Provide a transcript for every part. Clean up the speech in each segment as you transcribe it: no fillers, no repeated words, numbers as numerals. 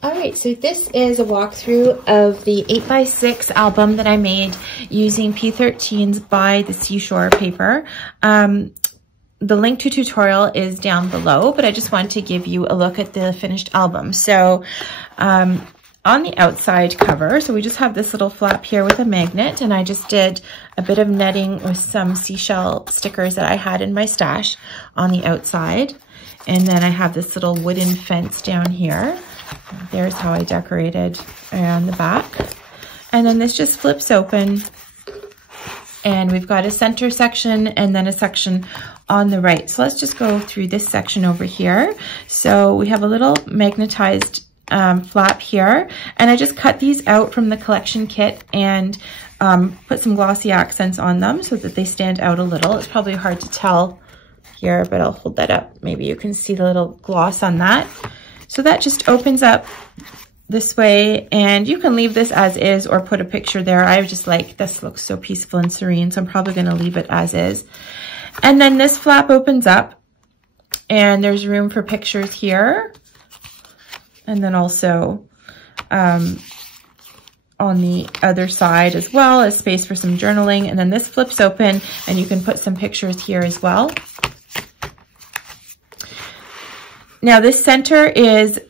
All right, so this is a walkthrough of the 8x6 album that I made using P13's by the Seashore paper. The link to tutorial is down below, but I just wanted to give you a look at the finished album. So on the outside cover, so we just have this little flap here with a magnet, and I just did a bit of netting with some seashell stickers that I had in my stash on the outside. And then I have this little wooden fence down here. There's how I decorated around the back. And then this just flips open, and we've got a center section and then a section on the right. So let's just go through this section over here. So we have a little magnetized flap here, and I just cut these out from the collection kit and put some glossy accents on them so that they stand out a little. It's probably hard to tell here, but I'll hold that up. Maybe you can see the little gloss on that. So that just opens up this way, and you can leave this as is or put a picture there. I just like, this looks so peaceful and serene, so I'm probably going to leave it as is. And then this flap opens up, and there's room for pictures here. And then also on the other side as well, a space for some journaling. And then this flips open, and you can put some pictures here as well. Now this center is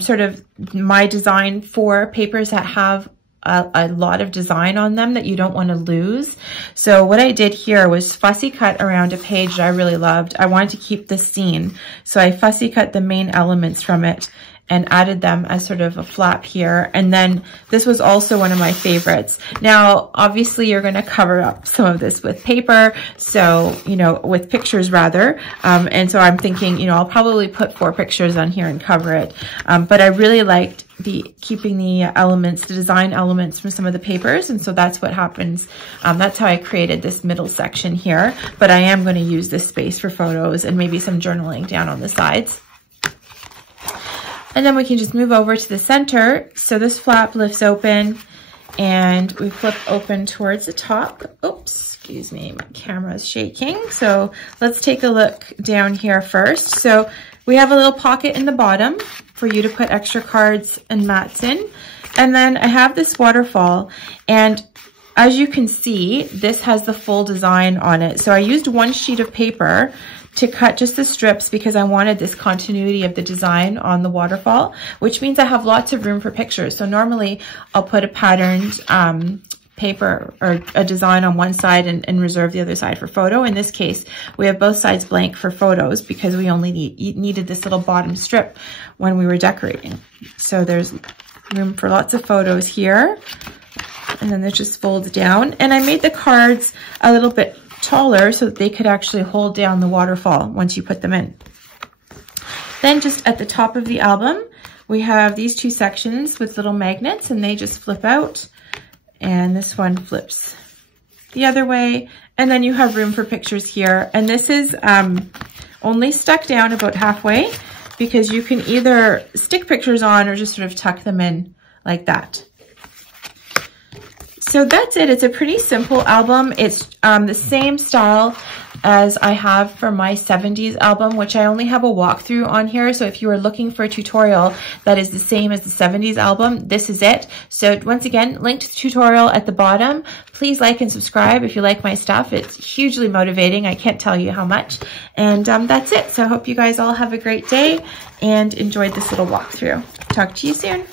sort of my design for papers that have a lot of design on them that you don't want to lose. So what I did here was fussy cut around a page that I really loved. I wanted to keep this scene, so I fussy cut the main elements from it and added them as sort of a flap here. And then this was also one of my favorites. Now, obviously you're going to cover up some of this with paper, so, you know, with pictures rather. And so I'm thinking, you know, I'll probably put 4 pictures on here and cover it. But I really liked keeping the elements, the design elements from some of the papers. And so that's what happens. That's how I created this middle section here. But I am going to use this space for photos and maybe some journaling down on the sides. And then we can just move over to the center. So this flap lifts open, and we flip open towards the top. Oops, excuse me, my camera is shaking. So let's take a look down here first. So we have a little pocket in the bottom for you to put extra cards and mats in. And then I have this waterfall, and as you can see, this has the full design on it. So I used 1 sheet of paper to cut just the strips because I wanted this continuity of the design on the waterfall, which means I have lots of room for pictures. So normally I'll put a patterned paper or a design on one side and reserve the other side for photo. In this case, we have both sides blank for photos because we only needed this little bottom strip when we were decorating. So there's room for lots of photos here. And then it just folds down. And I made the cards a little bit taller so that they could actually hold down the waterfall once you put them in. Then just at the top of the album, we have these 2 sections with little magnets, and they just flip out. And this one flips the other way. And then you have room for pictures here. And this is only stuck down about halfway because you can either stick pictures on or just sort of tuck them in like that. So that's it. It's a pretty simple album. It's the same style as I have for my 70s album, which I only have a walkthrough on here. So if you are looking for a tutorial that is the same as the 70s album, this is it. So once again, link to the tutorial at the bottom. Please like and subscribe if you like my stuff. It's hugely motivating. I can't tell you how much. And that's it. So I hope you guys all have a great day and enjoyed this little walkthrough. Talk to you soon.